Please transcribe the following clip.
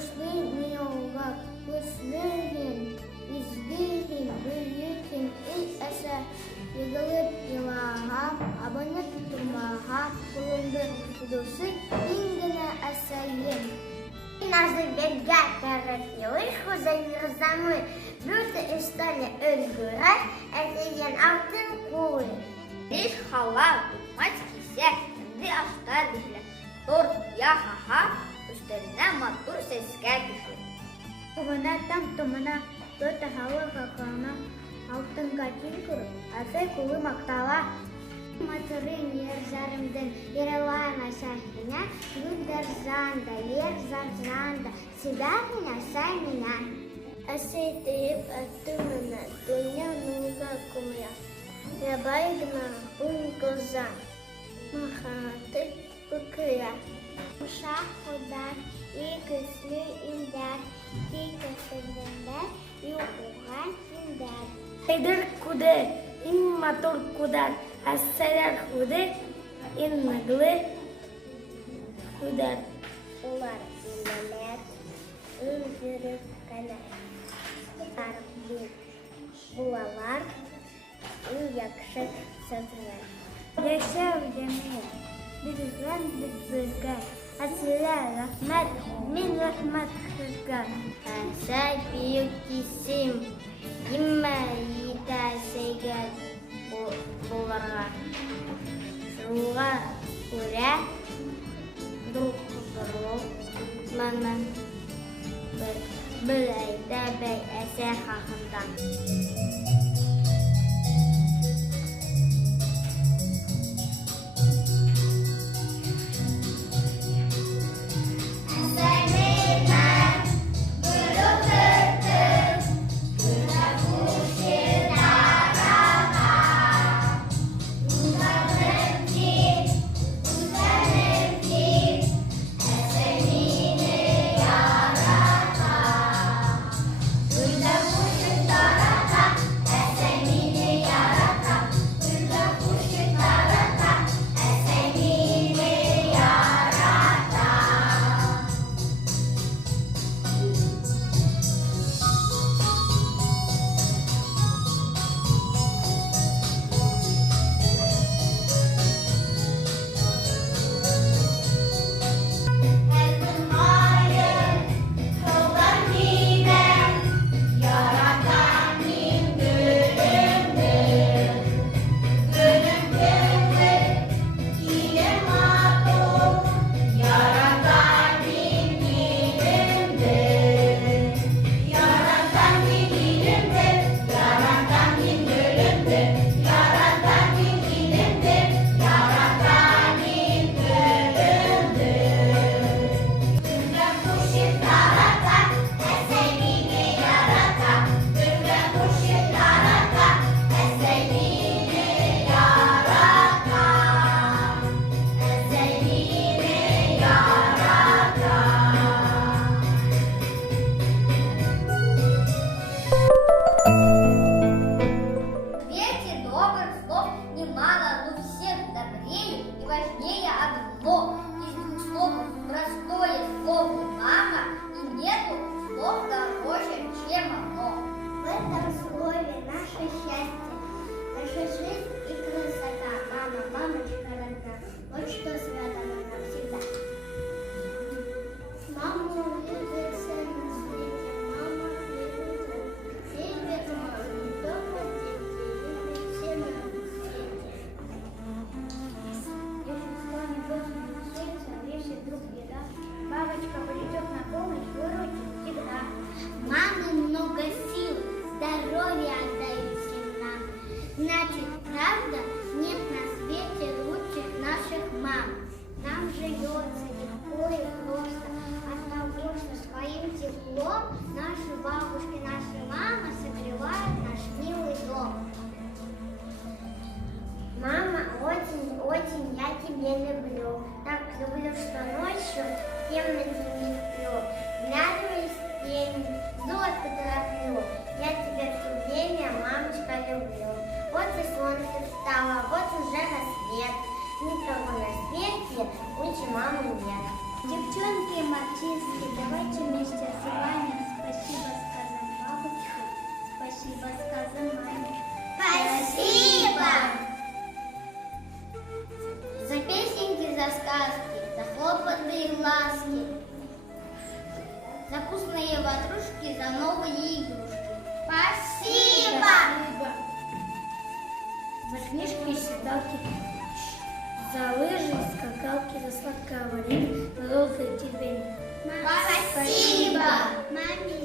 Güçlü yollar, güçlüyüm, izliyim, büyüküm, ilk eser, yığılıp yılağa, abone tutulmağa, bulundu videosu, ingine eseyim. Наши бегать торопилы, худо-юрзамы, блюда и стали өлгürать, это ен алтын кулы. Лишь халал, мачки сяк, тынды аштар бишілі. Торт я-ха-ха, үстеріне матур сәскә бишілі. Кубана там тумана, тота халы какана, алтын катин күрі, асы кулы мақтала. Матурын ержарымдың ерелана шахина, юлдар занда, ер занда, себя меня, сай меня. Асетип атумана, дуня нуга кумя, я байгна унгоза, махаты укыя. Уша худар, и кыслы индар, тика сендер, и ухань индар. Хайдар куды, ин матур кудар, ассарар худы, ин наглы худар. Улар инелер, ын-жүріп кәлер. Тарбу булалар, ын-якшы сазылар. Яшәу жәмия, бізгән бізбізгә. Асылы рахмат, мин рахмат кызга. Әсәй бейік кисім, иммә ета сәйгә боларға. Шуға күрә, дұл-құтыру, мәнмән бір әйді бәй әсәй хақында. Важнее одно. Из двух слов простое слово «мама» и нету слов дороже, чем оно. В этом слове наше счастье, наша жизнь и красота. Мама, мамочка родна, вот что связано навсегда. Маму любит все на свете, мама любит маму, дома дети любят все на свете. Бабочка придет на помощь, выручит всегда. Мамы много сил, здоровья отдают всем нам. Значит, правда, нет на свете лучших наших мам. Нам живется легко и просто от того, что своим теплом наши бабушки, наши мамы согревают наш милый дом. Мама, очень я тебя люблю. Так люблю, что ночью темно не сплю. Глядываюсь в тень, золото тороплю. Я тебя все время, мамочка, люблю. Вот и солнце встало, вот уже рассвет. Никого на свете лучше мамы нет. Девчонки, мальчишки, давайте вместе с вами спасибо скажем бабушке, спасибо скажем маме. Спасибо! За песенки, за сказки, за хлопоты и ласки, за вкусные ватрушки, за новые игрушки. Спасибо! За книжки и считалки, за лыжи и скакалки, за сладкое варенье, за долгое терпение. Спасибо! Маме